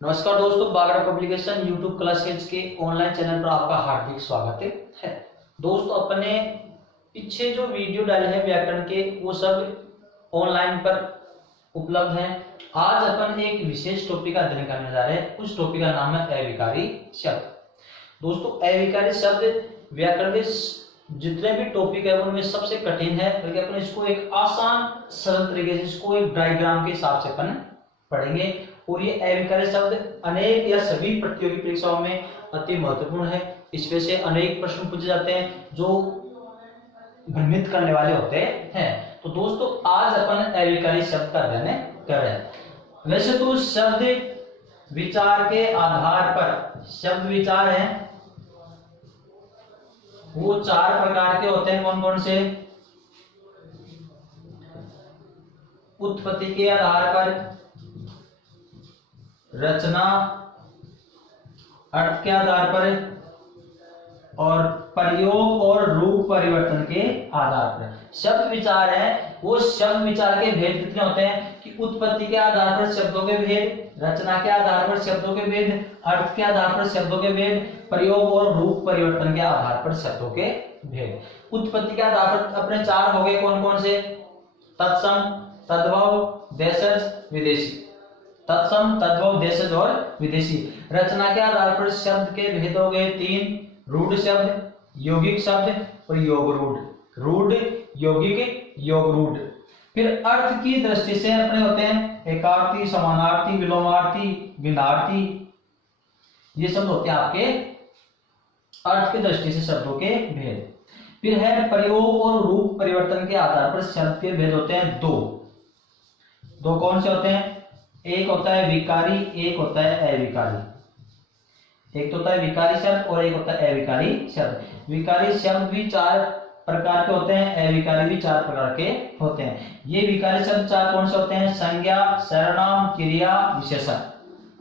नमस्कार दोस्तों, Bagda publication YouTube classes के ऑनलाइन चैनल पर आपका हार्दिक स्वागत है। दोस्तों, अपने पीछे जो वीडियो डाले हैं व्याकरण के वो सब ऑनलाइन पर उपलब्ध हैं। आज अपन एक विशेष टॉपिक का अध्ययन करने जा रहे हैं। उस टॉपिक का नाम है अविकारी शब्द। दोस्तों, अविकारी शब्द व्याकरण के जितने भी टॉपिक है उनमें सबसे कठिन है, बल्कि अपन इसको एक आसान सरल तरीके से इसको एक डायग्राम के हिसाब से अपन पढ़ेंगे। और ये अविकारी शब्द अनेक या सभी प्रतियोगी परीक्षाओं में अति महत्वपूर्ण है। इसमें से अनेक प्रश्न पूछे जाते हैं जो भ्रमित करने वाले होते हैं। तो दोस्तों, आज अपन अविकारी शब्द का अध्ययन कर रहे हैं। वैसे तो शब्द विचार के आधार पर शब्द विचार है वो चार प्रकार के होते हैं। कौन कौन से? उत्पत्ति के आधार पर, रचना, अर्थ के आधार पर और प्रयोग और रूप परिवर्तन के आधार पर। शब्द विचार है वो शब्द विचार के भेद कितने होते हैं कि उत्पत्ति के आधार पर शब्दों के भेद, रचना के आधार पर शब्दों के भेद, अर्थ के आधार पर शब्दों के भेद, प्रयोग और रूप परिवर्तन के आधार पर शब्दों के भेद। उत्पत्ति के आधार पर अपने चार हो गए। कौन कौन से? तत्सम, तद्भव, देशज, विदेशी। तत्सम, तद्भव, देशज और विदेशी। रचना के आधार पर शब्द के भेद हो गए तीन: रूढ़ शब्द, यौगिक शब्द और योग रूढ़। रूढ़, यौगिक, योग रूढ़। फिर अर्थ की दृष्टि से अपने होते हैं एकार्थी, समानार्थी, विलोमार्थी, भिन्नार्थी। ये शब्द होते हैं आपके अर्थ की दृष्टि से शब्दों के भेद। फिर है प्रयोग और रूप परिवर्तन के आधार पर शब्द के भेद होते हैं दो। कौन से होते हैं? एक होता है विकारी, एक होता है अविकारी। एक तो होता है विकारी शब्द और एक होता है अविकारी शब्द। विकारी शब्द भी चार प्रकार के होते हैं, अविकारी भी चार प्रकार के होते हैं। ये विकारी शब्द चार कौन से होते हैं? संज्ञा, सर्वनाम, क्रिया, विशेषण।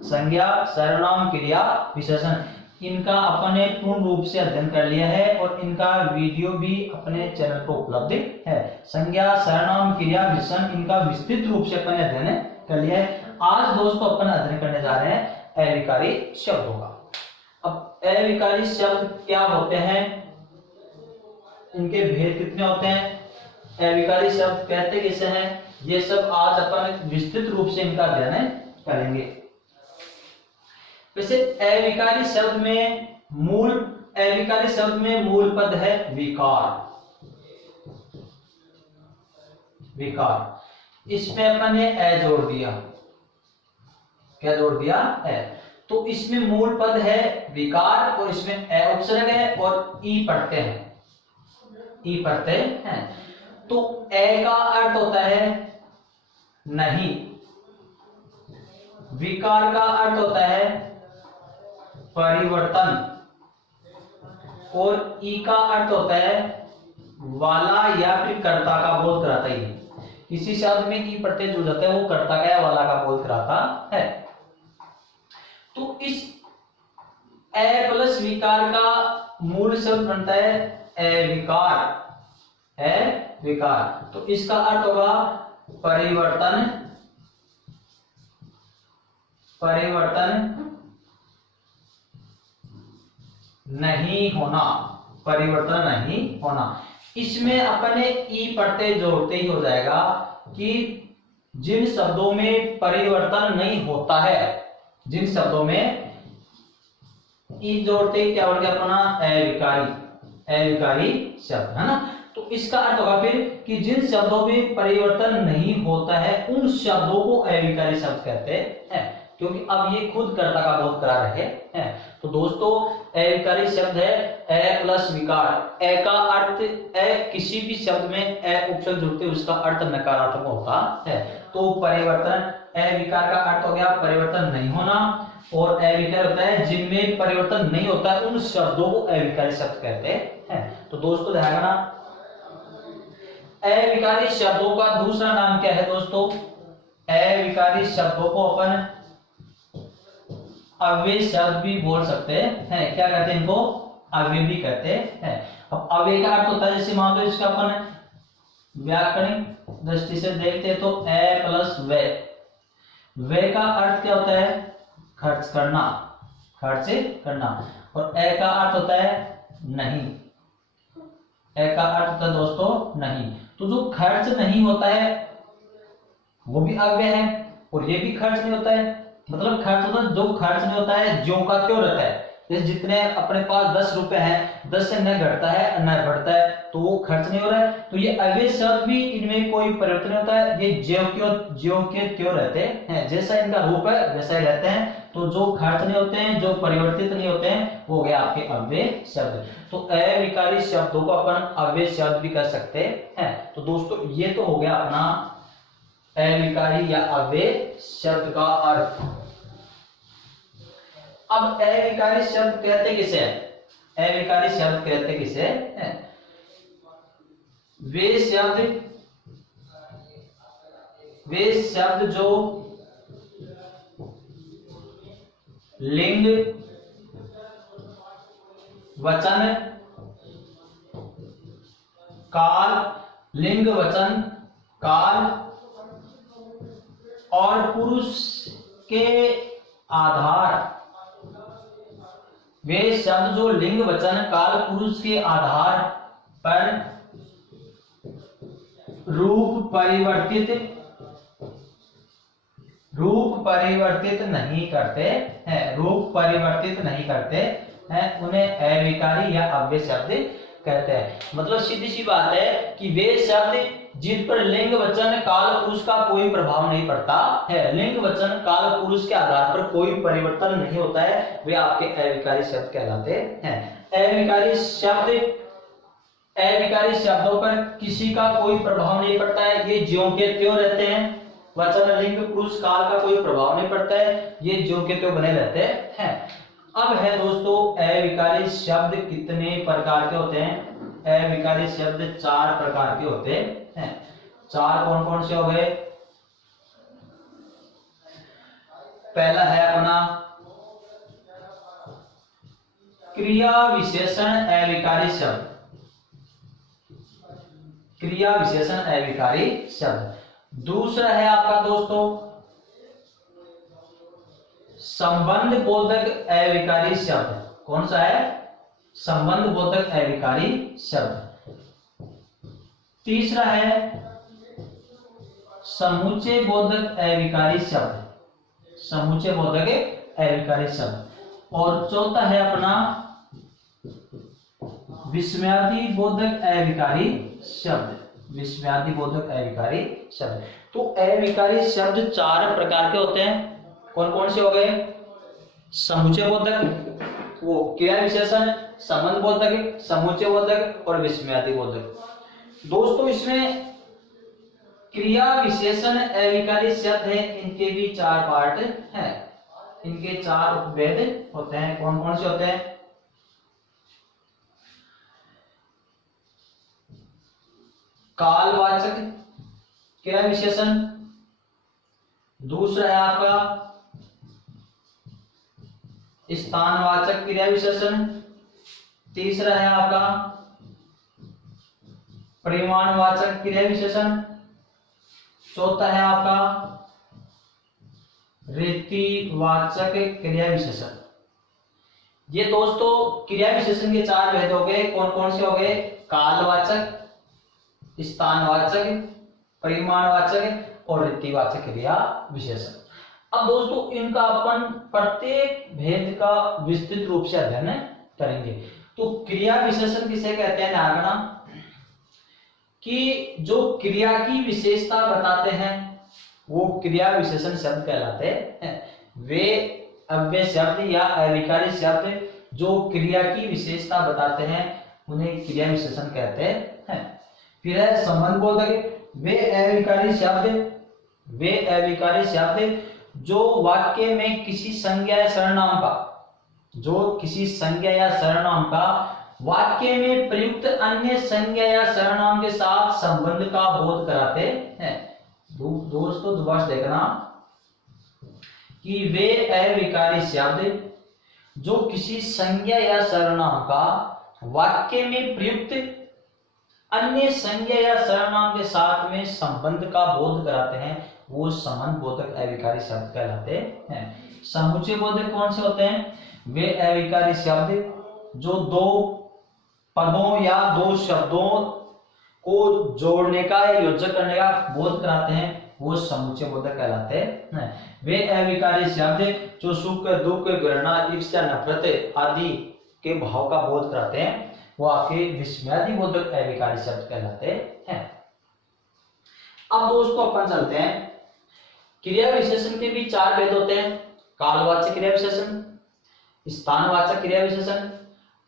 संज्ञा, सर्वनाम, क्रिया, विशेषण। इनका अपने पूर्ण रूप से अध्ययन कर लिया है और इनका वीडियो भी अपने चैनल पर उपलब्ध है। संज्ञा, सर्वनाम, क्रिया, विशेषण, इनका विस्तृत रूप से अपने अध्ययन कर लिया है। आज दोस्तों अपन अध्ययन करने जा रहे हैं अविकारी शब्दों का। अब अविकारी शब्द क्या होते हैं, इनके भेद कितने होते हैं, अविकारी शब्द कहते किसे हैं, ये सब आज अपन विस्तृत रूप से इनका अध्ययन करेंगे। वैसे अविकारी शब्द में मूल पद है विकार। इसमें अपन ने ए जोड़ दिया। क्या जोड़ दिया? ए। तो इसमें मूल पद है विकार और इसमें ए उपसर्ग है और ई पढ़ते हैं। तो ए का अर्थ होता है नहीं, विकार का अर्थ होता है परिवर्तन और ई का अर्थ होता है वाला या फिर कर्ता का बोध कराता ही। किसी शब्द में ई प्रत्यय जुड़ जाता है वो कर्ता का या वाला का बोध कराता है। तो इस ए प्लस विकार का मूल शब्द बनता है अविकार। तो इसका अर्थ होगा परिवर्तन नहीं होना। इसमें अपने ई प्रत्यय जोड़ते ही हो जाएगा कि जिन शब्दों में परिवर्तन नहीं होता है, जिन शब्दों में ई जोड़ते ही क्या हो गया अपना अविकारी शब्द, है ना। तो इसका अर्थ होगा फिर कि जिन शब्दों में परिवर्तन नहीं होता है उन शब्दों को अविकारी शब्द कहते हैं, क्योंकि अब ये खुद कर्ता का बोध करा रहे हैं। तो दोस्तों, अविकारी शब्द है ए प्लस विकार। ए का अर्थ, ए किसी भी शब्द में ए उपसर्ग जुड़ते उसका अर्थ नकारात्मक होता है। तो परिवर्तन, अविकार का अर्थ हो गया परिवर्तन नहीं होना, और अविकार होता है जिनमें परिवर्तन नहीं होता है उन शब्दों को अविकारी शब्द कहते हैं। तो दोस्तों ध्यान रखना, अविकारी शब्दों का दूसरा नाम क्या है दोस्तों? अविकारी शब्दों को अपन अव्यय शब्द भी बोल सकते हैं। क्या कहते हैं इनको? अव्यय भी कहते हैं। अब अव्यय का अर्थ होता है, जैसे मान लो इसका अपन व्याकरणिक दृष्टि से देखते हैं तो ए प्लस वे। वे का अर्थ क्या होता है? खर्च करना, खर्च करना। और ए का अर्थ होता है नहीं, ए का अर्थ होता है दोस्तों नहीं। तो जो खर्च नहीं होता है वो भी अव्यय है और ये भी खर्च नहीं होता है। मतलब खर्च होता है, जो खर्च नहीं होता है ज्यों का त्यों रहता है। जैसे जितने अपने पास 10 रुपए हैं, 10 से न घटता है न बढ़ता है, तो वो खर्च नहीं हो रहा है। तो ये अव्यय शब्द भी, इनमें कोई परिवर्तन नहीं होता है, ये ज्यों के त्यों रहते हैं, जैसा इनका रूप है वैसा ही रहते हैं। तो जो खर्च नहीं होते हैं, जो परिवर्तित नहीं होते हैं, वो हो गया आपके अव्यय शब्द। तो अविकारी शब्दों को अपन अव्यय शब्द भी कर सकते हैं। तो दोस्तों ये तो हो गया अपना अविकारी या अव्यय शब्द का अर्थ। अब अविकारी शब्द कहते किसे हैं? अविकारी शब्द कहते किसे हैं? वे शब्द जो लिंग, वचन, काल, लिंग, वचन, काल और पुरुष के आधार, वे शब्द जो लिंग, वचन, काल, पुरुष के आधार पर रूप परिवर्तित नहीं करते हैं, रूप परिवर्तित नहीं करते हैं, उन्हें अविकारी या अव्यय शब्द कहते हैं। मतलब सीधी सी बात है कि वे शब्द जिन पर लिंग, वचन, काल, पुरुष का कोई प्रभाव नहीं पड़ता है, लिंग, वचन, काल, पुरुष के आधार पर कोई परिवर्तन नहीं होता है, वे आपके अविकारी शब्द कहलाते हैं। अविकारी शब्दों पर किसी का कोई प्रभाव नहीं पड़ता है, ये ज्यों के त्यों रहते हैं। वचन, लिंग, पुरुष, काल का कोई प्रभाव नहीं पड़ता है, ये ज्यों के त्यों बने रहते हैं। अब है दोस्तों अविकारी शब्द कितने प्रकार के होते हैं? अविकारी शब्द 4 प्रकार के होते हैं। 4 कौन कौन से हो गए? पहला है अपना क्रिया विशेषण अविकारी शब्द, क्रिया विशेषण अविकारी शब्द। दूसरा है आपका दोस्तों संबंध बोधक अविकारी शब्द। कौन सा है? संबंध बोधक अविकारी शब्द। तीसरा है समुच्चय बोधक अविकारी शब्द, समुच्चय बोधक अविकारी शब्द। और चौथा है अपना विस्मयादि बोधक अविकारी शब्द, विस्मयादि बोधक अविकारी शब्द। तो अविकारी शब्द 4 प्रकार के होते हैं। कौन कौन से हो गए? समुच्चय बोधक, वो क्रिया विशेषण, संबंध बोधक, समुच्चय बोधक और विस्मयादि बोधक। दोस्तों इसमें क्रिया विशेषण अविकारी शब्द है, इनके भी 4 पार्ट हैं, इनके 4 उपभेद होते हैं। कौन कौन से होते हैं? कालवाचक क्रिया विशेषण, दूसरा है आपका स्थानवाचक क्रिया विशेषण, तीसरा है आपका परिमाणवाचक क्रिया विशेषण, चौथा है आपका रीतिवाचक क्रिया विशेषण। ये दोस्तों क्रिया विशेषण के 4 भेद हो गए। कौन कौन से हो गए? कालवाचक, स्थानवाचक, परिमाणवाचक और रीतिवाचक क्रिया विशेषण। अब दोस्तों इनका अपन प्रत्येक भेद का विस्तृत रूप से अध्ययन करेंगे। तो क्रिया विशेषण किसे कहते हैं? ध्यान रखना कि जो क्रिया की विशेषता बताते हैं वो क्रिया विशेषण शब्द कहलाते हैं। वे अव्यय शब्द या अविकारी शब्द जो क्रिया की विशेषता बताते हैं उन्हें क्रिया विशेषण कहते हैं। फिर है संबंध बोधक, वे अविकारी शब्द जो वाक्य में किसी संज्ञा या सर्वनाम का, जो किसी संज्ञा या सर्वनाम का वाक्य में प्रयुक्त अन्य संज्ञा या सर्वनाम के साथ संबंध का बोध कराते हैं। दोस्तों दोबारा देखना कि वे अविकारी शब्द जो किसी संज्ञा या सर्वनाम का वाक्य में प्रयुक्त अन्य संज्ञा या सर्वनाम के साथ में संबंध का बोध कराते हैं वो संबंध बोधक अविकारी शब्द कहलाते हैं। समुच्चय बोधक कौन से होते हैं? वे अविकारी शब्द जो दो पदों या दो शब्दों को जोड़ने का या योजक करने का बोध कराते हैं, वो समुच्चय बोधक कहलाते हैं। वे अविकारी शब्द जो सुख दुख घृणा ईर्ष्या नफरत आदि के भाव का बोध कराते हैं, वो आपके विस्मयादि बोधक अविकारी शब्द कहलाते हैं। अब दोस्तों अपन चलते हैं, क्रिया विशेषण के भी चार भेद होते हैं। कालवाचक क्रिया विशेषण, स्थानवाचक क्रिया विशेषण,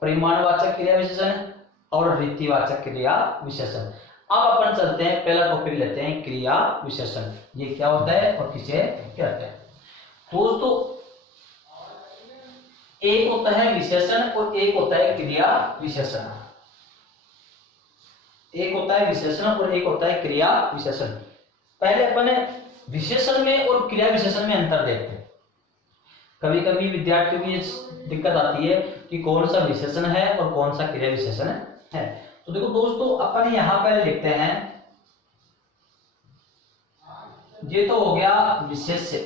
परिमाणवाचक क्रिया विशेषण और रीतिवाचक क्रिया विशेषण। अब अपन चलते हैं, पहला टॉपिक लेते हैं क्रिया विशेषण। ये क्या होता है और किसे कहते हैं? दोस्तों एक होता है विशेषण और एक होता है क्रिया विशेषण। एक होता है विशेषण और एक होता है क्रिया विशेषण। पहले अपन विशेषण में और क्रिया विशेषण में अंतर देखते हैं। कभी कभी विद्यार्थियों की दिक्कत आती है कि कौन सा विशेषण है और कौन सा क्रिया विशेषण है। तो देखो दोस्तों, अपन यहां पर लिखते हैं, ये तो हो गया विशेष्य।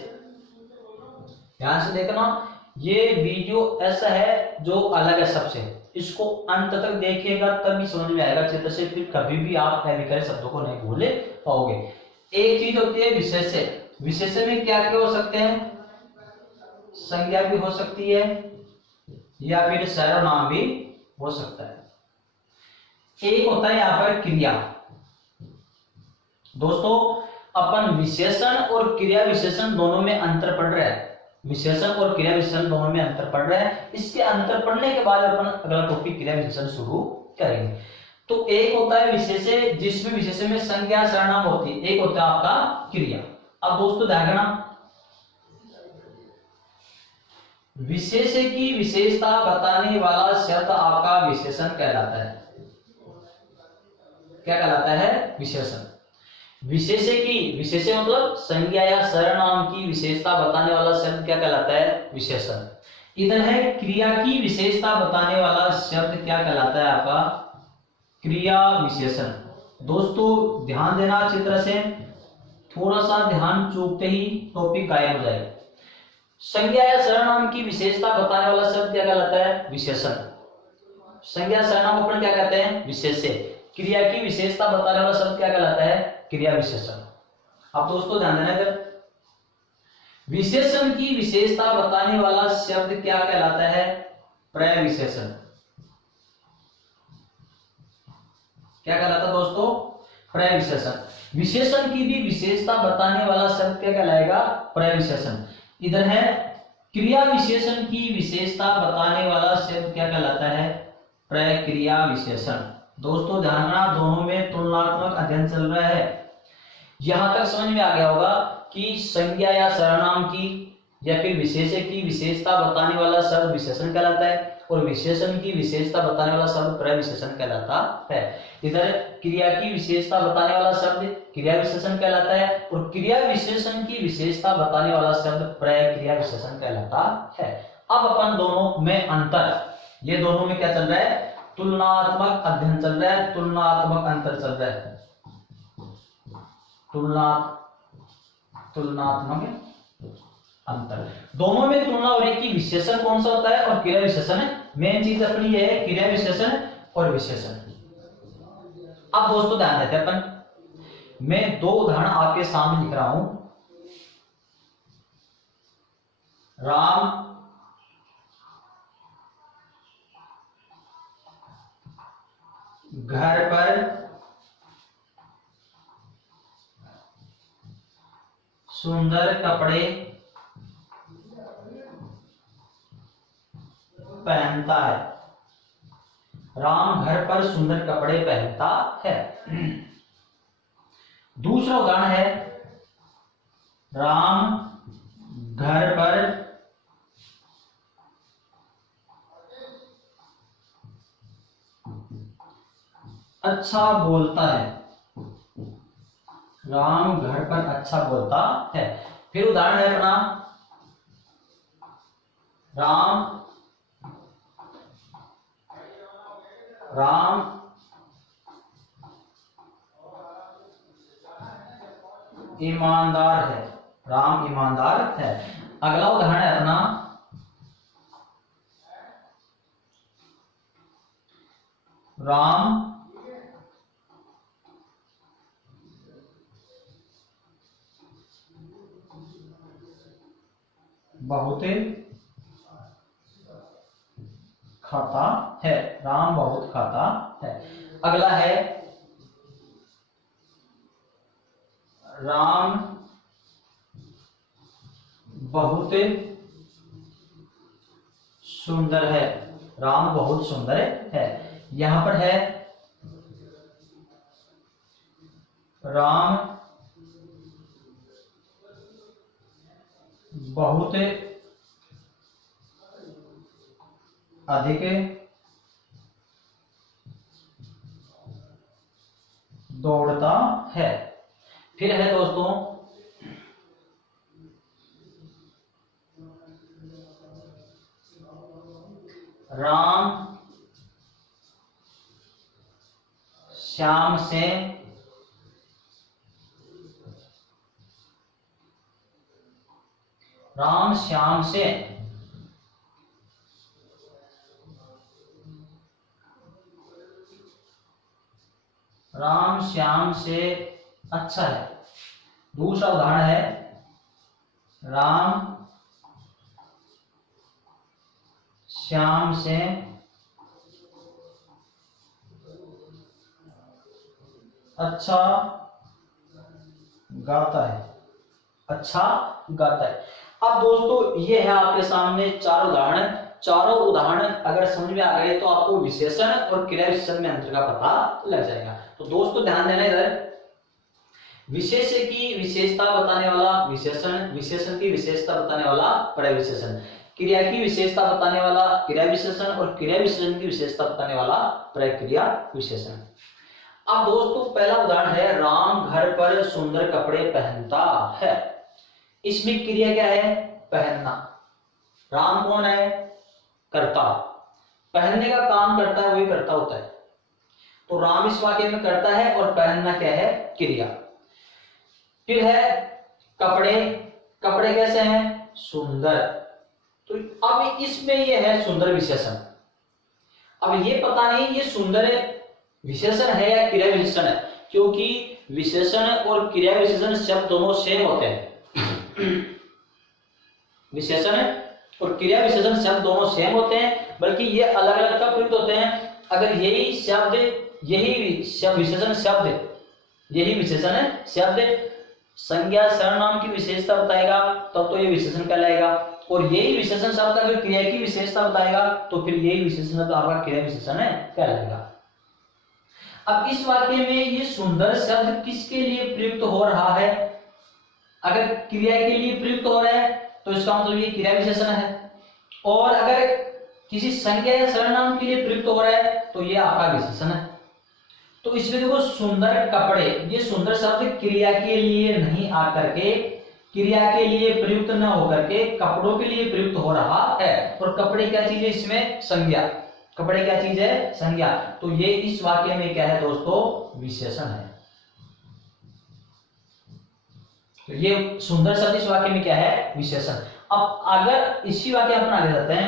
ध्यान से देखना, ये वीडियो ऐसा है जो अलग है सबसे, इसको अंत तक देखिएगा तभी समझ में आएगा चित्र से, फिर कभी भी आप अविकारी शब्दों को नहीं भूल पाओगे। एक चीज होती है विशेष्य। विशेष्य में क्या क्या हो सकते हैं? संज्ञा भी हो सकती है या फिर सर्वनाम भी हो सकता है। एक होता है यहां पर क्रिया। दोस्तों अपन विशेषण और क्रिया विशेषण दोनों में अंतर पढ़ रहे हैं। विशेषण और क्रिया विशेषण दोनों में अंतर पढ़ रहे हैं। इसके अंतर पढ़ने के बाद अपन अगला टॉपिक क्रिया विशेषण शुरू करेंगे। तो एक होता है विशेष्य, जिसमें विशेष्य में संज्ञा सर्वनाम होती है। एक होता है आपका क्रिया। अब दोस्तों ध्यान रखना, विशेष्य की विशेषता बताने वाला शब्द आपका विशेषण कहलाता है। क्या कहलाता है? विशेषण। विशेष्य की, विशेष्य मतलब संज्ञा या सर्वनाम की विशेषता बताने वाला शब्द क्या कहलाता है? विशेषण। इधर है क्रिया की विशेषता बताने वाला शब्द क्या कहलाता है? आपका क्रिया विशेषण। दोस्तों ध्यान देना, चित्र से थोड़ा सा ध्यान चूकते ही टॉपिक गायब हो जाएगा। संज्ञा या सर्वनाम की विशेषता बताने वाला शब्द क्या कहलाता है? विशेषण। संज्ञा सर्वनाम अपन क्या कहते हैं? विशेष्य। क्रिया की विशेषता बताने वाला शब्द क्या कहलाता है? क्रिया विशेषण। अब दोस्तों ध्यान देना, इधर विशेषण की विशेषता बताने वाला शब्द क्या कहलाता है? प्रविशेषण। क्या कहलाता है दोस्तों? प्रविशेषण। विशेषण की भी विशेषता बताने वाला शब्द क्या कहलाएगा? प्रविशेषण। इधर है क्रिया विशेषण की विशेषता बताने वाला शब्द क्या कहलाता है? प्रक्रिया विशेषण। दोस्तों ध्यान रखना, दोनों में तुलनात्मक अध्ययन चल रहा है। यहां तक समझ में आ गया होगा कि संज्ञा या सर्वनाम की या फिर विशेष्य की विशेषता बताने वाला शब्द विशेषण कहलाता है और विशेषण की विशेषता बताने वाला शब्द प्रविशेषण कहलाता है। इधर क्रिया की विशेषता बताने वाला शब्द क्रिया विशेषण कहलाता है और क्रिया विशेषण की विशेषता बताने वाला शब्द प्रक्रिया विशेषण कहलाता है। अब अपन दोनों में अंतर, ये दोनों में क्या चल रहा है? तुलनात्मक अध्ययन चल रहा है, तुलनात्मक अंतर चल रहा है। तुलनात्मक अंतर, दोनों में तुलना हो रही कि विशेषण कौन सा होता है और क्रिया विशेषण है। मेन चीज अपनी ये है क्रिया विशेषण और विशेषण। अब दोस्तों ध्यान देते हैं अपन, मैं दो उदाहरण आपके सामने लिख रहा हूं। राम घर पर सुंदर कपड़े पहनता है। राम घर पर सुंदर कपड़े पहनता है। दूसरा उदाहरण है, राम घर पर अच्छा बोलता है। राम घर पर अच्छा बोलता है। फिर उदाहरण है अपना, राम ईमानदार है, राम ईमानदार है। अगला उदाहरण है अपना, राम बहुत खाता है, राम बहुत खाता है। अगला है, राम बहुत सुंदर है, राम बहुत सुंदर है। यहां पर है, राम बहुत अधिक दौड़ता है। फिर है दोस्तों, राम श्याम से राम श्याम से राम श्याम से अच्छा है। दूसरा उदाहरण है, राम श्याम से अच्छा गाता है, अच्छा गाता है। अब दोस्तों ये है आपके सामने चार उदाहरण। चारों उदाहरण अगर समझ में आ गए तो आपको विशेषण और क्रिया विशेषण में अंतर का पता लग जाएगा। तो दोस्तों ध्यान देना, इधर विशेष्य की विशेषता बताने वाला विशेषण, विशेषण की विशेषता बताने वाला प्रविशेषण, क्रिया की विशेषता बताने वाला क्रिया विशेषण और क्रिया विशेषण की विशेषता बताने वाला प्रक्रिया विशेषण। अब दोस्तों पहला उदाहरण है, राम घर पर सुंदर कपड़े पहनता है। इसमें क्रिया क्या है? पहनना। राम कौन है? कर्ता। पहनने का काम करता है, वही कर्ता होता है। तो राम इस वाक्य में करता है और पहनना क्या है? क्रिया। फिर है कपड़े। कपड़े कैसे हैं? सुंदर। तो अब इसमें ये है सुंदर विशेषण। अब ये पता नहीं ये सुंदर विशेषण है या क्रिया विशेषण है, क्योंकि विशेषण और क्रिया विशेषण शब्द दोनों सेम होते हैं। विशेषण और क्रिया विशेषण शब्द दोनों सेम होते हैं, बल्कि ये अलग अलग कब प्रयुक्त होते हैं? अगर यही शब्द, यही विशेषण शब्द, यही विशेषण शब्द संज्ञा सर्वनाम की विशेषता बताएगा तब तो ये विशेषण कहलाएगा, और यही विशेषण शब्द अगर क्रिया की विशेषता बताएगा तो फिर यही विशेषण आपका क्रिया विशेषण कहलाएगा। अब इस वाक्य में ये सुंदर शब्द किसके लिए प्रयुक्त हो रहा है? अगर क्रिया के लिए प्रयुक्त हो रहा है तो इसका मतलब ये क्रिया विशेषण है, और अगर किसी संज्ञा या सर्वनाम के लिए प्रयुक्त हो रहा है तो ये आपका विशेषण है। तो इसमें देखो सुंदर कपड़े, ये सुंदर शब्द क्रिया के लिए नहीं आकर के, क्रिया के लिए प्रयुक्त न होकर के कपड़ों के लिए प्रयुक्त हो रहा है। और कपड़े क्या चीज है? इसमें संज्ञा। कपड़े क्या चीज है? संज्ञा। तो ये इस वाक्य में क्या है दोस्तों? विशेषण है। तो ये सुंदर शब्द इस वाक्य में क्या है? विशेषण। अब अगर इसी वाक्य अपन आगे जाते हैं,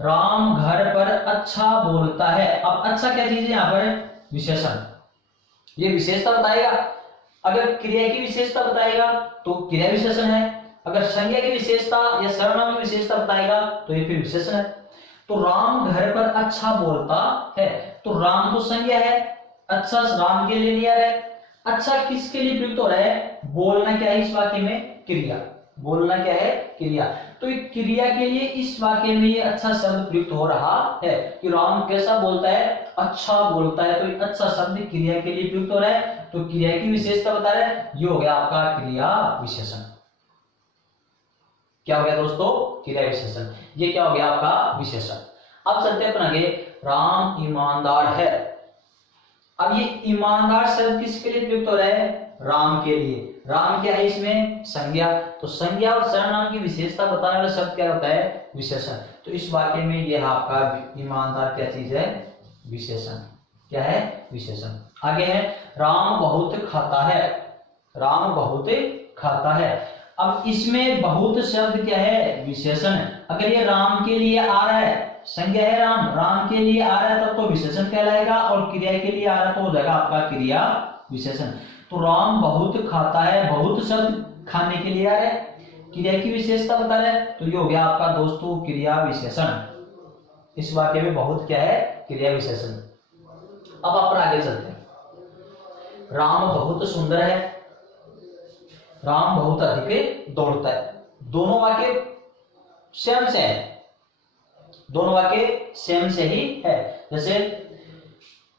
राम घर पर अच्छा बोलता है। अब अच्छा क्या चीज है यहाँ पर? विशेषण। ये विशेषता बताएगा। अगर क्रिया की विशेषता बताएगा तो क्रिया विशेषण है, अगर संज्ञा की विशेषता या सर्वनाम की विशेषता बताएगा तो ये फिर विशेषण है। तो राम घर पर अच्छा बोलता है, तो राम तो संज्ञा है, अच्छा राम के लिए नहीं आ रहा है। अच्छा किसके लिए प्रयुक्त हो रहा है? बोलना क्या है इस वाक्य में? क्रिया। बोलना क्या है? क्रिया। तो क्रिया के लिए इस वाक्य में ये अच्छा शब्द प्रयुक्त हो रहा है कि राम कैसा बोलता है? अच्छा बोलता है। तो अच्छा शब्द क्रिया के लिए प्रयुक्त हो रहा है, तो क्रिया की विशेषता बता रहा है। ये हो गया आपका क्रिया विशेषण। क्या हो गया दोस्तों? क्रिया विशेषण। ये क्या हो गया आपका? विशेषण। अब चलते अपन आगे, राम ईमानदार है। अब ये ईमानदार शब्द किसके लिए प्रयुक्त हो रहा है? राम के लिए। राम क्या है इसमें? संज्ञा। तो संज्ञा और सर्वनाम की विशेषता बताने वाला शब्द क्या होता है? विशेषण। तो इस वाक्य में यह आपका ईमानदार क्या चीज है? विशेषण। क्या है? विशेषण। आगे है, राम बहुत खाता है। राम बहुत खाता है। अब इसमें बहुत शब्द क्या है, विशेषण है। अगर ये राम के लिए आ रहा है, संज्ञा है राम, राम के लिए आ रहा है तब तो विशेषण कहलाएगा, और क्रिया के लिए आ रहा है तो हो जाएगा आपका क्रिया विशेषण। तो राम बहुत खाता है, बहुत शब्द खाने के लिए आ रहा है, क्रिया की विशेषता बता रहा है, तो ये हो गया आपका दोस्तों क्रिया विशेषण। इस वाक्य में बहुत क्या है, क्रिया विशेषण। अब अपन आगे चलते हैं। राम बहुत सुंदर है, राम बहुत अधिक दौड़ता है। दोनों वाक्य सेम से है, दोनों वाक्य सेम से ही है। जैसे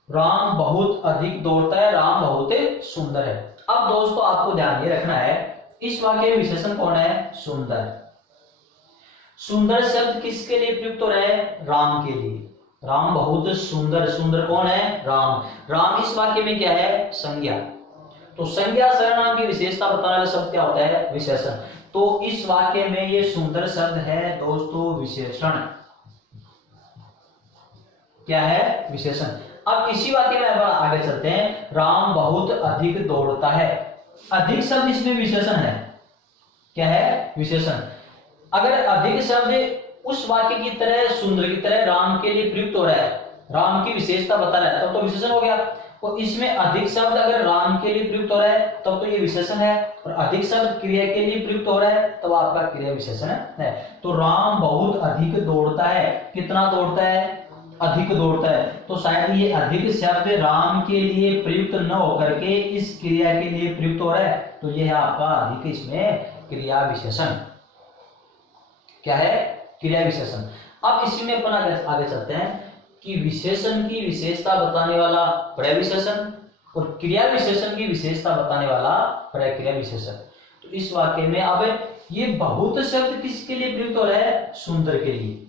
राम बहुत अधिक दौड़ता है, राम बहुत सुंदर है। अब दोस्तों आपको ध्यान ये रखना है, इस वाक्य में विशेषण कौन है, सुंदर। सुंदर शब्द किसके लिए प्रयुक्त हो रहा है, राम के लिए। राम बहुत सुंदर, सुंदर कौन है, राम। राम इस वाक्य में क्या है, संज्ञा। तो संज्ञा सर्वनाम की विशेषता बताने वाला शब्द क्या होता है, विशेषण। तो इस वाक्य में ये सुंदर शब्द है दोस्तों विशेषण। क्या है, विशेषण। अब इसी वाक्य में अब आगे चलते हैं। राम बहुत अधिक दौड़ता है, अधिक शब्द इसमें विशेषण है। क्या है, विशेषण। अगर अधिक शब्द उस वाक्य की तरह, सुंदर की तरह राम के लिए प्रयुक्त हो रहा है, राम की विशेषता बता रहा है, तब तो विशेषण हो गया। और इसमें अधिक शब्द अगर राम के लिए प्रयुक्त हो रहा है तब तो ये विशेषण है, और अधिक शब्द क्रिया के लिए प्रयुक्त हो रहा है तब आपका क्रिया विशेषण है। तो राम बहुत अधिक दौड़ता है, कितना दौड़ता है, अधिक दौड़ता है। तो शायद ये अधिक शब्द राम के लिए प्रयुक्त न होकर के इस क्रिया के लिए प्रयुक्त हो रहा है, तो ये है आपका अधिक इसमें क्रिया विशेषण। क्या है, क्रिया विशेषण। अब इसी में अपन आगे चलते हैं कि विशेषण की विशेषता बताने वाला प्रविशेषण और क्रिया विशेषण की विशेषता बताने वाला प्रक्रिया विशेषण। तो इस वाक्य में अब ये बहुत शब्द किसके लिए प्रयुक्त हो रहा है, सुंदर के लिए।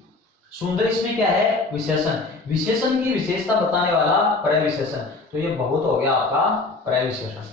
सुंदर इसमें क्या है, विशेषण। विशेषण की विशेषता बताने वाला प्रविशेषण। तो ये बहुत हो गया आपका प्रविशेषण।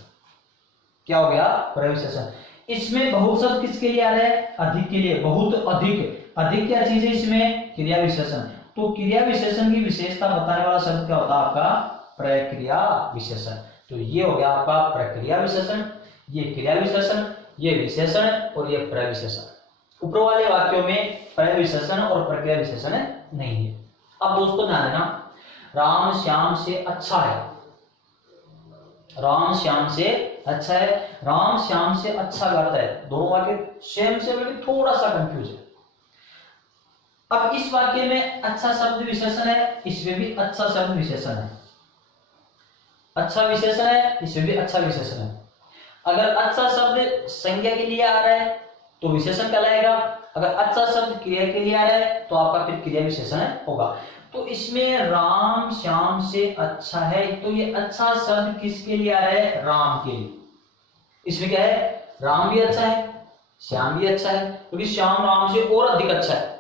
क्या हो गया, प्रविशेषण। इसमें बहुत शब्द किसके लिए आ रहा है, अधिक के लिए। बहुत अधिक, अधिक क्या चीज है इसमें, क्रिया विशेषण। तो क्रिया विशेषण की विशेषता बताने वाला शब्द क्या होता है आपका, प्रक्रिया विशेषण। तो ये हो गया आपका प्रक्रिया विशेषण, ये क्रिया विशेषण, ये विशेषण और ये प्रविशेषण। ऊपर वाले वाक्यों में प्रविशेषण और प्रक्रिया विशेषण नहीं है। अब दोस्तों ध्यान देना, राम श्याम से अच्छा है, राम श्याम से अच्छा है, राम श्याम से अच्छा गाता है। दोनों वाक्य सेम से लेकिन थोड़ा सा कंफ्यूज है। अब इस वाक्य में अच्छा शब्द विशेषण है, इसमें भी अच्छा शब्द विशेषण है। अच्छा विशेषण है, इसमें भी अच्छा विशेषण है। अगर अच्छा शब्द संज्ञा के लिए आ रहा है तो विशेषण कहलाएगा, अगर अच्छा शब्द क्रिया के लिए आ रहा है तो आपका फिर क्रिया विशेषण होगा। तो इसमें राम श्याम से अच्छा है, तो ये अच्छा शब्द किसके लिए आ रहा है, राम के लिए। इसमें क्या है, राम भी अच्छा है, श्याम भी अच्छा है, क्योंकि श्याम राम से और अधिक अच्छा है।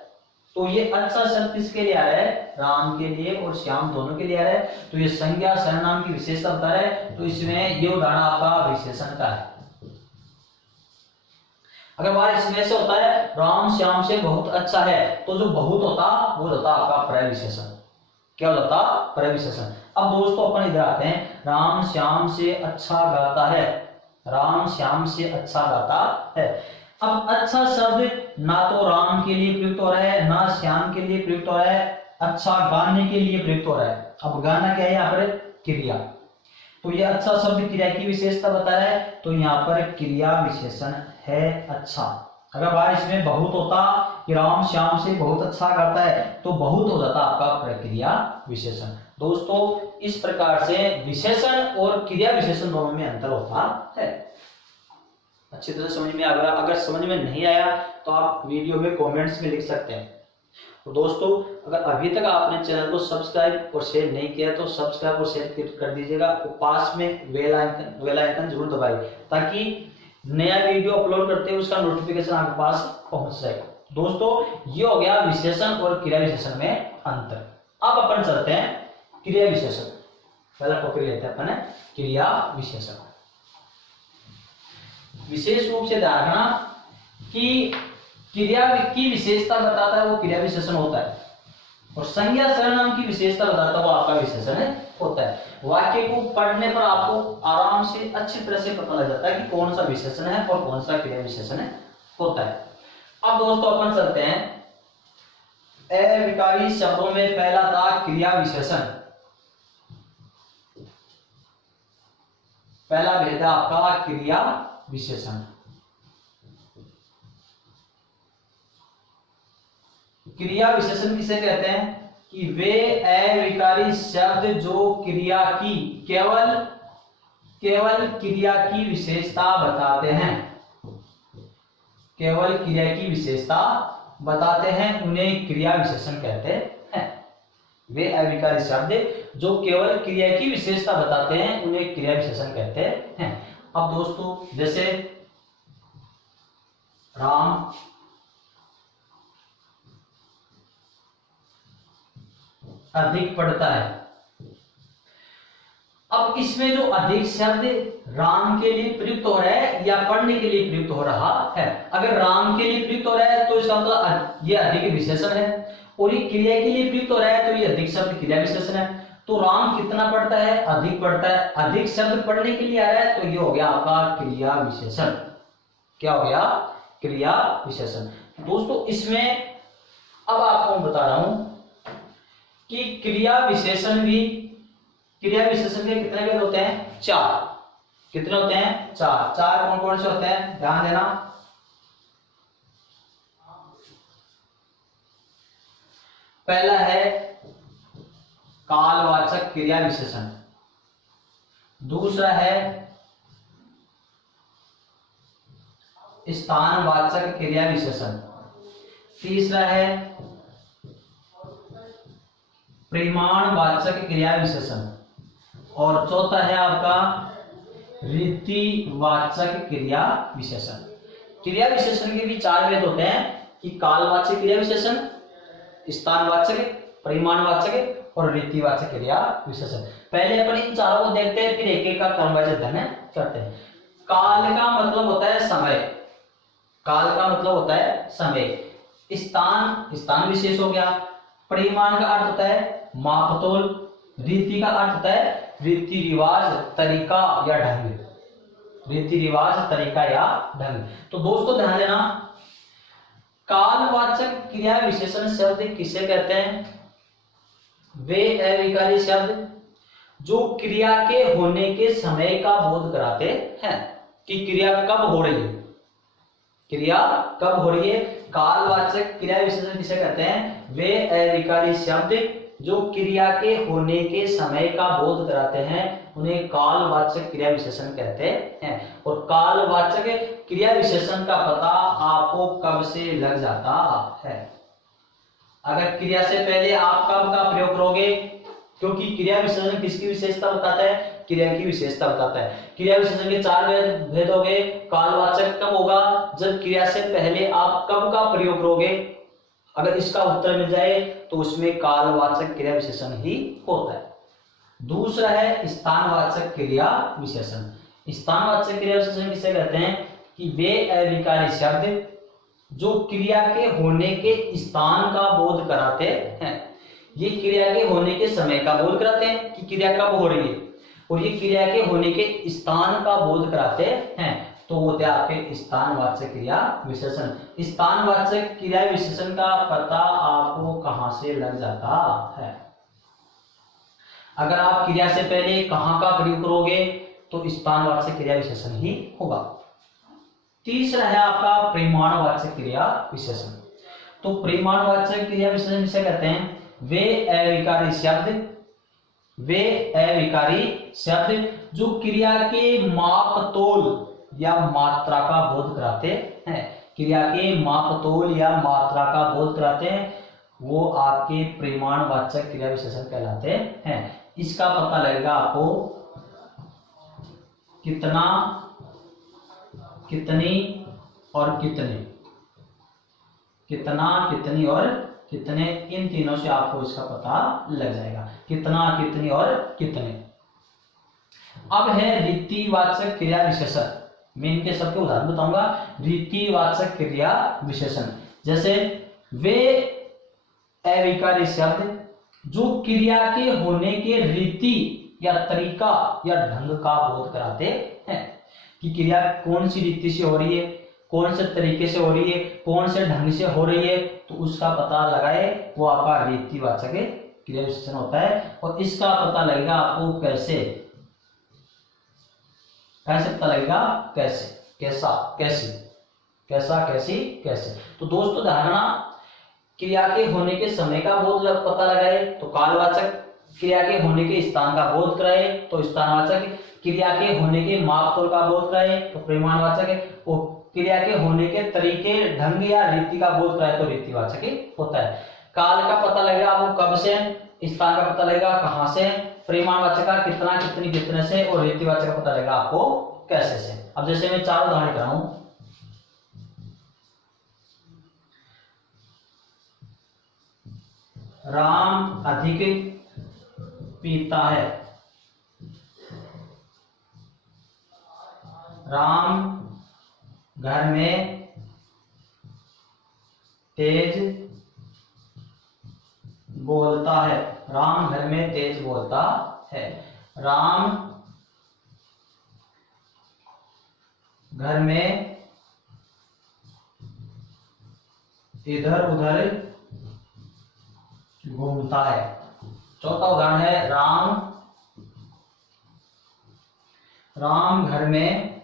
तो ये अच्छा शब्द किसके लिए आ रहा है, राम के लिए और श्याम दोनों के लिए आ रहा है। तो ये संज्ञा सर्वनाम की विशेषता बता रहा है। तो इसमें ये उदाहरण आपका विशेषण का है। अगर बात इसमें से होता है राम श्याम से बहुत अच्छा है, तो जो बहुत होता वो होता आपका प्रविशेषण। क्या होता, प्रविशेषण। अब दोस्तों अपन इधर आते हैं, राम श्याम से अच्छा गाता है, राम श्याम से अच्छा गाता है। अब अच्छा शब्द ना तो राम के लिए प्रयुक्त हो रहा है, ना श्याम के लिए प्रयुक्त हो रहा है, अच्छा गाने के लिए प्रयुक्त हो रहा है। अब गाना क्या है, यहाँ पर क्रिया। तो ये अच्छा शब्द क्रिया की विशेषता बताया है, तो यहाँ पर क्रिया विशेषण है अच्छा। अगर बारिश में बहुत होता कि राम श्याम से बहुत अच्छा गाता है, तो बहुत हो जाता आपका प्रक्रिया विशेषण। दोस्तों इस प्रकार से विशेषण और क्रिया विशेषण दोनों में अंतर होता है। अच्छी तरह समझ में आ गया। अगर समझ में नहीं आया तो आप वीडियो में कमेंट्स में लिख सकते हैं। तो दोस्तों अगर अभी तक आपने चैनल को सब्सक्राइब और शेयर नहीं किया तो सब्सक्राइब और शेयर कर दीजिएगा, और पास में बेल आइकन जरूर दबाइए, ताकि नया वीडियो अपलोड करते हैं उसका नोटिफिकेशन आपके पास पहुंच जाए। दोस्तों ये हो गया विशेषण और क्रिया विशेषण में अंतर। अब अपन चलते हैं क्रिया विशेषण। पहला टॉपिक लेते हैं अपन क्रिया विशेषण। विशेष रूप से ध्यान रखना कि क्रिया की विशेषता बताता है वो क्रिया विशेषण होता है, और संज्ञा सर्वनाम की विशेषता बताता हुआ आपका विशेषण होता है। वाक्य को पढ़ने पर आपको आराम से अच्छी तरह से पता लग जाता है कि कौन सा विशेषण है और कौन सा क्रिया विशेषण होता है। अब दोस्तों अपन चलते हैं अविकारी शब्दों में पहला था क्रिया विशेषण। पहला भेद है आपका क्रिया विशेषण। क्रिया विशेषण किसे कहते हैं कि वे अविकारी शब्द जो क्रिया की केवल क्रिया की विशेषता बताते हैं, केवल क्रिया की विशेषता बताते हैं, उन्हें क्रिया विशेषण कहते हैं। वे अविकारी शब्द जो केवल क्रिया की विशेषता बताते हैं उन्हें क्रिया विशेषण कहते हैं। अब दोस्तों जैसे राम अधिक पढ़ता है। अब इसमें जो अधिक शब्द राम के लिए प्रयुक्त हो रहा है या पढ़ने के लिए प्रयुक्त हो रहा है, अगर राम के लिए प्रयुक्त हो रहा है तो इसका मतलब ये अधिक विशेषण है, और ये क्रिया के लिए प्रयुक्त हो रहा है तो ये अधिक शब्द क्रिया विशेषण है। तो राम कितना पढ़ता है? अधिक पढ़ता है। अधिक शब्द पढ़ने के लिए आ रहा है तो ये हो गया आपका क्रिया विशेषण। क्या हो गया? क्रिया विशेषण। दोस्तों इसमें अब आपको बता रहा हूं कि क्रिया विशेषण के कितने भेद होते हैं? 4। कितने होते हैं? 4। 4 कौन कौन से होते हैं? ध्यान देना। पहला है कालवाचक क्रिया विशेषण, दूसरा है स्थानवाचक क्रिया विशेषण, तीसरा है परिमाणवाचक क्रिया विशेषण, और चौथा है आपका रीतिवाचक क्रिया विशेषण। क्रिया विशेषण के भी 4 भेद होते हैं कि कालवाचक क्रिया विशेषण, स्थानवाचक, परिमाणवाचक और रीतिवाचक क्रिया विशेषण। पहले अपन इन चारों को देखते हैं, फिर एक एक का क्रमवार अध्ययन करते हैं। काल का मतलब होता है समय, काल का मतलब होता है समय। स्थान विशेष हो गया। परिमाण का अर्थ होता है मापतोल। रीति का अर्थ होता है रीति रिवाज, तरीका या ढंग, रीति रिवाज, तरीका या ढंग। तो दोस्तों ध्यान देना, कालवाचक क्रिया विशेषण शब्द किसे कहते हैं? वे अविकारी शब्द जो क्रिया के होने के समय का बोध कराते हैं कि क्रिया कब हो रही है, क्रिया कब हो रही है। कालवाचक क्रिया विशेषण किसे कहते हैं? वे अविकारी शब्द जो क्रिया के होने के समय का बोध कराते हैं उन्हें कालवाचक क्रिया विशेषण कहते हैं। और कालवाचक क्रिया विशेषण का पता आपको कब से लग जाता है? अगर क्रिया से पहले आप कब का प्रयोग करोगे, क्योंकि क्रिया विशेषण किसकी विशेषता बताता है? क्रिया की विशेषता बताता है। क्रिया विशेषण के 4 भेद हो गए। कालवाचक कब होगा? जब क्रिया से पहले आप कब का प्रयोग करोगे। अगर इसका उत्तर मिल जाए तो उसमें कालवाचक क्रिया विशेषण ही होता है। दूसरा है स्थानवाचक क्रिया विशेषण। स्थानवाचक क्रिया विशेषण किसे कहते हैं? कि वे अविकारी शब्द जो क्रिया के होने के स्थान का बोध कराते हैं। ये क्रिया के होने के समय का बोध कराते हैं कि क्रिया कब हो रही है, और ये क्रिया के होने के स्थान का बोध कराते हैं। तो होते हैं आपके स्थानवाचक क्रिया विशेषण। स्थानवाचक क्रिया विशेषण का पता आपको कहां से लग जाता है? अगर आप क्रिया से पहले कहां का प्रयोग करोगे तो स्थानवाचक क्रिया विशेषण ही होगा। तीसरा है आपका परिमाणवाचक क्रिया विशेषण। तो परिमाणवाचक क्रिया विशेषण किसे कहते हैं? वे अविकारी शब्द जो क्रिया के माप तोल या मात्रा का बोध कराते हैं। क्रिया के माप तोल या मात्रा का बोध कराते हैं, वो आपके परिमाणवाचक क्रिया विशेषण कहलाते हैं। इसका पता लगेगा आपको कितना, कितनी और कितने, कितना, कितनी और कितने, इन तीनों से आपको इसका पता लग जाएगा। कितना, कितनी और कितने। अब है रीतिवाचक क्रिया विशेषण। मैं इनके सबके उदाहरण बताऊंगा। रीतिवाचक क्रिया विशेषण जैसे वे अविकारी शब्द जो क्रिया के होने के रीति या तरीका या ढंग का बोध कराते हैं, कि क्रिया कौन सी रीति से हो रही है, कौन से तरीके से हो रही है, कौन से ढंग से हो रही है, तो उसका पता लगाए, वो आपका रीतिवाचक क्रिया विशेषण होता है। और इसका पता लगेगा आपको कैसे, कैसे पता लगेगा, कैसे, कैसा, कैसी, कैसा, कैसी, कैसे। तो दोस्तों धारणा क्रिया के होने के समय का बोध पता लगाए तो कालवाचक, क्रिया के होने के स्थान का बोध कराए तो स्थानवाचक, क्रिया के होने के मापतोल का बोध कराए तो परिमाणवाचक, और क्रिया के होने के तरीके, ढंग या रीति का बोध कराए तो रीतिवाचक होता है। काल का पता लगेगा आपको कब से, स्थान का पता लगेगा कहां से, परिमाणवाचक का कितना, कितनी, कितने से, और रीतिवाचक का पता लगेगा आपको कैसे से। अब जैसे मैं 4 उदाहरण कराऊं, राम अधिक पीता है, राम घर में तेज बोलता है, राम घर में तेज बोलता है, राम घर में इधर उधर घूमता है। चौथा उदाहरण है राम घर में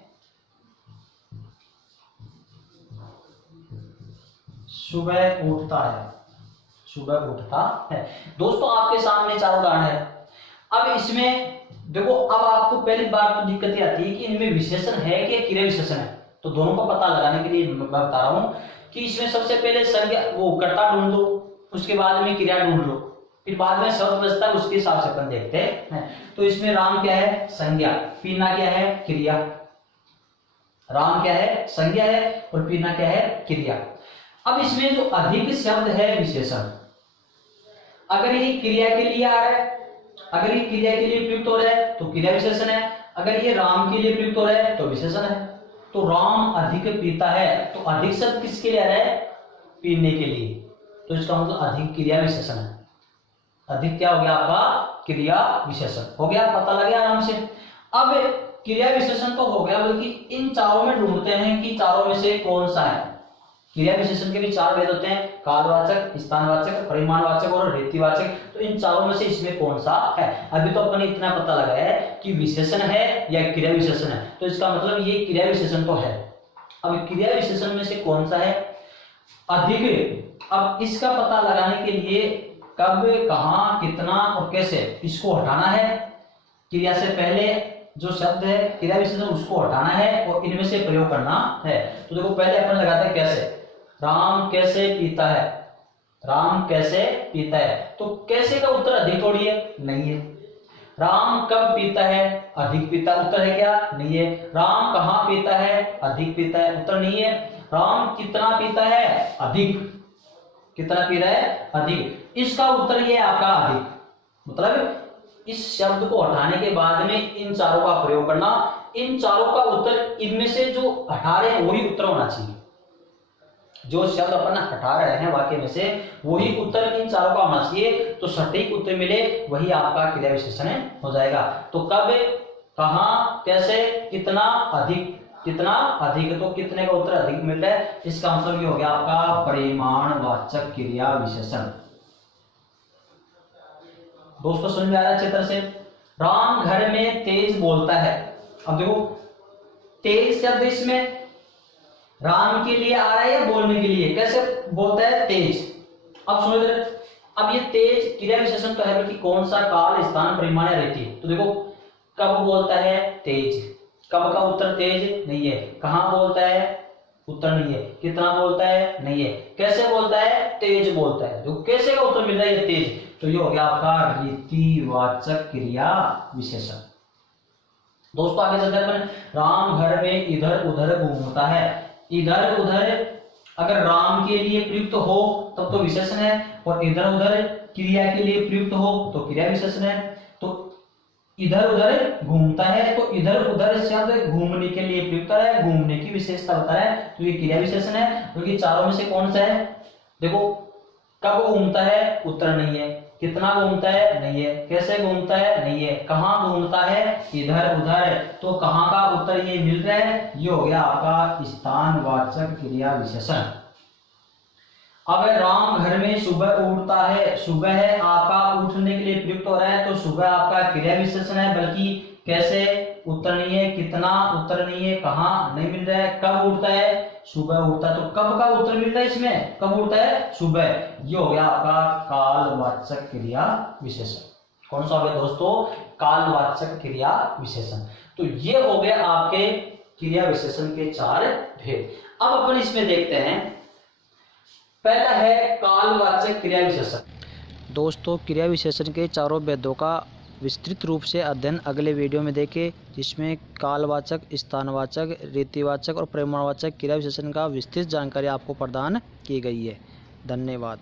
सुबह उठता है, सुबह उठता है। दोस्तों आपके सामने 4 उदाहरण है। अब इसमें देखो, अब आपको पहली बार तो दिक्कत ये आती है कि इनमें विशेषण है कि क्रिया विशेषण है, तो दोनों का पता लगाने के लिए मैं बता रहा हूं कि इसमें सबसे पहले संज्ञा, वो कर्ता ढूंढ दो, उसके बाद में क्रिया ढूंढ लो, फिर बाद में शब्द बचता है, उसके हिसाब से अपन देखते हैं। तो इसमें राम क्या है, संज्ञा, पीना क्या है, क्रिया। राम क्या है, संज्ञा है, और पीना क्या है, क्रिया। अब इसमें जो अधिक शब्द है विशेषण, अगर ये क्रिया के लिए आ रहा है, अगर ये क्रिया के लिए प्रयुक्त हो रहा है तो क्रिया विशेषण है, अगर ये राम के लिए प्रयुक्त हो रहा है तो विशेषण है। तो राम अधिक पीता है, तो अधिक शब्द किसके लिए आ रहा है, पीने के लिए, तो इसका मतलब अधिक क्रिया विशेषण है। अधिक क्या हो गया आपका, क्रिया विशेषण हो गया, पता लग गया आराम से। अब क्रिया विशेषण तो हो गया, बल्कि इन चारों में ढूंढते हैं कि चारों में से कौन सा है। क्रिया विशेषण के भी 4 भेद होते हैं, कालवाचक, स्थानवाचक, परिमाणवाचक और रीतिवाचक। तो इन चारों में से इसमें कौन सा है। अभी तो अपन ने इतना पता लगाया है कि विशेषण है या क्रिया विशेषण है, तो इसका मतलब ये क्रिया विशेषण तो है। अब क्रिया विशेषण में से कौन सा है, अधिक। अब इसका पता लगाने के लिए कब, कहां, कितना और कैसे, इसको हटाना है। क्रिया से पहले जो शब्द है क्रिया विशेषण, उसको हटाना है और इनमें से प्रयोग करना है। तो देखो पहले अपन लगाते हैं कैसे, राम कैसे पीता है, राम कैसे पीता है। तो कैसे का उत्तर अधिक थोड़ी है, नहीं है। राम कब पीता है, अधिक पीता, उत्तर है क्या, नहीं है। राम कहां पीता है, अधिक पीता है, उत्तर नहीं है। राम कितना पीता है, अधिक, कितना पी रहा है, अधिक, इसका उत्तर ये आपका अधिक। मतलब इस शब्द को हटाने के बाद में इन चारों का प्रयोग करना, इन चारों का उत्तर, इनमें से जो हटा रहे हैं वही उत्तर होना चाहिए। जो शब्द अपन हटा रहे हैं वाक्य में से वही उत्तर इन चारों का होना चाहिए, तो सटीक उत्तर मिले वही आपका क्रिया विशेषण हो जाएगा। तो कब, कहां, कैसे, कितना, अधिक, कितना, अधिक, तो कितने का उत्तर अधिक मिल रहा है, इसका मतलब ये हो गया आपका परिमाणवाचक क्रिया विशेषण। दोस्तों समझ में आ रहा है अच्छी तरह से। राम घर में तेज बोलता है। अब देखो तेज शब्द इसमें राम के लिए आ रहा है या बोलने के लिए, कैसे बोलता है, तेज। अब सुनो इधर, अब ये तेज क्रिया विशेषण तो है, बल्कि कौन सा, काल, स्थान, परिमाण या रीति। तो देखो कब बोलता है, तेज, कब का उत्तर तेज नहीं है। कहां बोलता है, उत्तर नहीं है। कितना बोलता है, नहीं है। कैसे बोलता है, तेज बोलता है। जो कैसे का उत्तर मिल रहा है तेज, तो ये हो गया आपका रीतिवाचक क्रिया विशेषण। दोस्तों आगे चलते हैं, राम घर में इधर उधर घूमता है। इधर उधर अगर राम के लिए प्रयुक्त हो तब तो विशेषण है, और इधर उधर क्रिया के लिए प्रयुक्त हो तो क्रिया विशेषण है। तो इधर उधर घूमता है, तो इधर उधर शब्द घूमने के लिए प्रयुक्त है, घूमने की विशेषता बता है, तो ये क्रिया विशेषण है। क्योंकि चारों में से कौन सा है, देखो कब घूमता है, उत्तर नहीं है। कितना घूमता है, नहीं है। कैसे घूमता है, नहीं है। कहाँ घूमता है, इधर उधर। तो कहाँ का उत्तर ये मिल रहा है, ये हो गया आपका स्थानवाचक क्रिया विशेषण। अब राम घर में सुबह उठता है, सुबह है आपका उठने के लिए प्रयुक्त हो रहा है, तो सुबह आपका क्रिया विशेषण है, बल्कि कैसे, उत्तर नहीं है। कितना, उत्तर नहीं है। कहाँ, नहीं मिल रहा है। कब उठता है, सुबह उठता है, तो कब का उत्तर मिल रहा है इसमें, कब उठता है, सुबह। ये हो गया आपका कालवाचक क्रिया विशेषण। कौन सा हो गया दोस्तों, कालवाचक क्रिया विशेषण। तो ये हो गया आपके क्रिया विशेषण के 4 भेद। अब अपन इसमें देखते हैं, पहला है कालवाचक क्रिया विशेषण। दोस्तों, क्रिया विशेषण के चारों भेदों का विस्तृत रूप से अध्ययन अगले वीडियो में देखें, जिसमें कालवाचक, स्थानवाचक, रीतिवाचक और परिमाणवाचक क्रिया विशेषण का विस्तृत जानकारी आपको प्रदान की गई है। धन्यवाद।